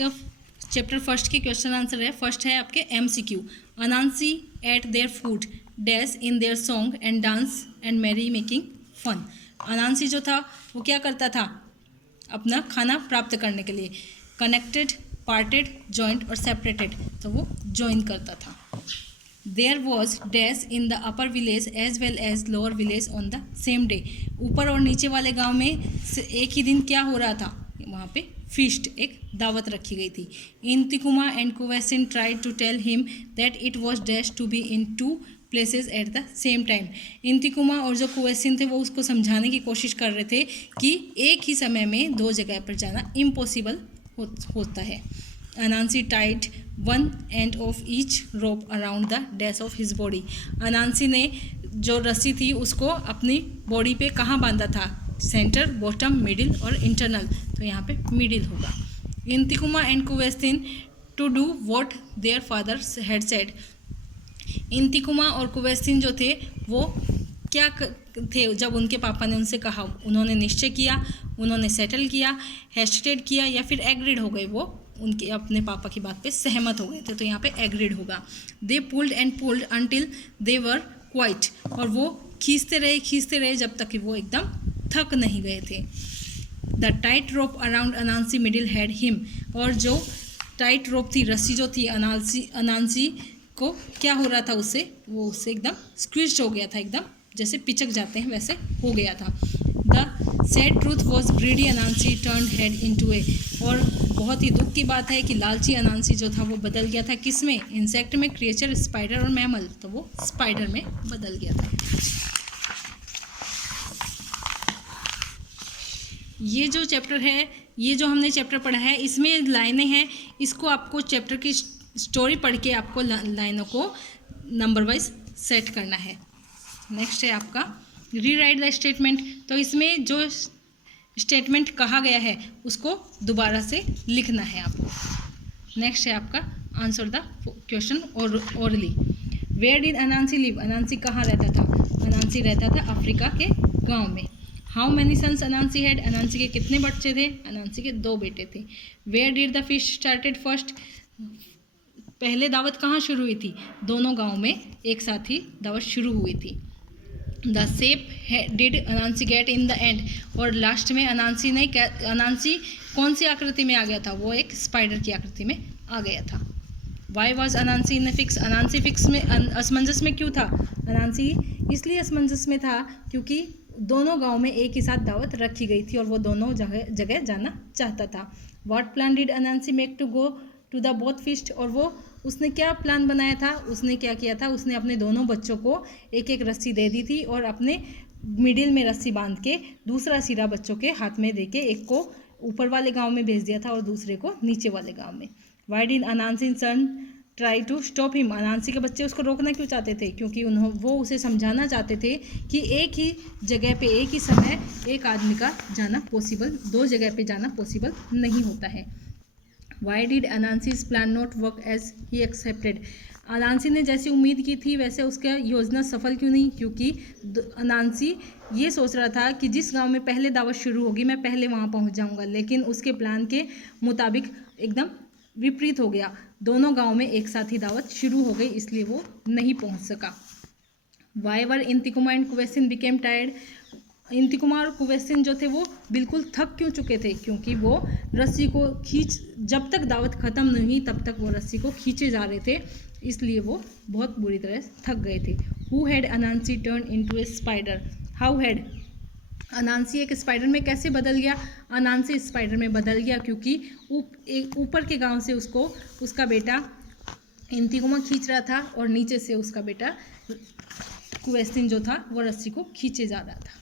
आपका chapter first के question answer है। फर्स्ट है आपके MCQ। Anansi ate their food dash in their song and dance and merry making fun. Anansi जो था वो क्या करता था अपना खाना प्राप्त करने के लिए? कनेक्टेड, पार्टेड, जॉइंट और सेपरेटेड, तो वो जॉइन करता था। There was dash in the upper village as well as lower village on the same day. ऊपर और नीचे वाले गांव में एक ही दिन क्या हो रहा था? वहाँ पे फीस्ट, एक दावत रखी गई थी। Intikuma and Kuwesin tried to tell him that it was dash to be in 2 places at the same time. Intikuma और जो कुवैसिन थे वो उसको समझाने की कोशिश कर रहे थे कि एक ही समय में 2 जगह पर जाना इम्पॉसिबल होता है। Anansi tied one end of each rope around the dash of his body. Anansi ने जो रस्सी थी उसको अपनी बॉडी पे कहाँ बांधा था? सेंटर, बॉटम, मिडिल और इंटरनल, तो यहाँ पे मिडिल होगा। Intikuma and Kuwesin to do what their father had said. Intikuma और कुवैसिन जो थे वो क्या थे? जब उनके पापा ने उनसे कहा, उन्होंने निश्चय किया, उन्होंने सेटल किया, हेस्टेड किया या फिर एग्रीड हो गए? वो उनके अपने पापा की बात पे सहमत हो गए थे, तो यहाँ पे एग्रीड होगा। दे pulled and pulled until they were quite. और वो खींचते रहे जब तक कि वो एकदम थक नहीं गए थे। The tight rope around Anansi middle had him. और जो टाइट रोप थी, रस्सी जो थी अनांसी को क्या हो रहा था उससे? वो उससे एकदम स्क्वीज हो गया था, एकदम जैसे पिचक जाते हैं वैसे हो गया था। The sad truth was greedy Anansi turn head into a. और बहुत ही दुख की बात है कि लालची अनांसी जो था वो बदल गया था किस में? इंसेक्ट में, क्रिएचर, स्पाइडर और मैमल, तो वो स्पाइडर में बदल गया था। ये जो चैप्टर है, ये जो हमने चैप्टर पढ़ा है, इसमें लाइनें हैं, इसको आपको चैप्टर की स्टोरी पढ़ के आपको लाइनों को नंबर वाइज सेट करना है। नेक्स्ट है आपका रीराइट द स्टेटमेंट। तो इसमें जो स्टेटमेंट कहा गया है उसको दोबारा से लिखना है आपको। नेक्स्ट है आपका answer the question orally. Where did Anansi live. Anansi कहाँ रहता था? अनांसी रहता था अफ्रीका के गांव में। How many sons Anansi had. Anansi के कितने बच्चे थे? अनांसी के 2 बेटे थे। Where did the feast started first. पहले दावत कहाँ शुरू हुई थी? दोनों गांव में एक साथ ही दावत शुरू हुई थी। The shape did Anansi get in the end. और लास्ट में अनांसी कौन सी आकृति में आ गया था? वो एक स्पाइडर की आकृति में आ गया था। Why was Anansi in fix. Anansi fix में असमंजस में क्यों था? अनांसी इसलिए असमंजस में था क्योंकि दोनों गांव में एक ही साथ दावत रखी गई थी और वो दोनों जगह जाना चाहता था। What plan did Anansi make to go to the both feast. और वो उसने क्या प्लान बनाया था? उसने क्या किया था? उसने अपने दोनों बच्चों को एक एक रस्सी दे दी थी और अपने मिडिल में रस्सी बांध के दूसरा सिरा बच्चों के हाथ में देके एक को ऊपर वाले गांव में भेज दिया था और दूसरे को नीचे वाले गांव में। Why did Anansi son try to stop him. Anansi के बच्चे उसको रोकना क्यों चाहते थे? क्योंकि वो उसे समझाना चाहते थे कि एक ही जगह पे एक ही समय एक आदमी का जाना पॉसिबल, 2 जगह पे जाना पॉसिबल नहीं होता है। Why did Anansi's plan not work as he accepted. Anansi ने जैसी उम्मीद की थी वैसे उसका योजना सफल क्यों नहीं? क्योंकि अनांसी ये सोच रहा था कि जिस गांव में पहले दावत शुरू होगी मैं पहले वहां पहुंच जाऊंगा, लेकिन उसके प्लान के मुताबिक एकदम विपरीत हो गया। दोनों गांव में एक साथ ही दावत शुरू हो गई, इसलिए वो नहीं पहुंच सका। Why were Intikuma and Kuwesin became tired. Intikuma और कुवैसिन जो थे वो बिल्कुल थक क्यों चुके थे? क्योंकि वो रस्सी को जब तक दावत ख़त्म नहीं हुई तब तक वो रस्सी को खींचे जा रहे थे, इसलिए वो बहुत बुरी तरह थक गए थे। Who had Anansi turn into a spider. How had. Anansi एक स्पाइडर में कैसे बदल गया? अनांसी स्पाइडर में बदल गया क्योंकि ऊपर के गांव से उसका बेटा इंतिकुमा खींच रहा था और नीचे से उसका बेटा कुवैसिन जो था वो रस्सी को खींचे जा रहा था।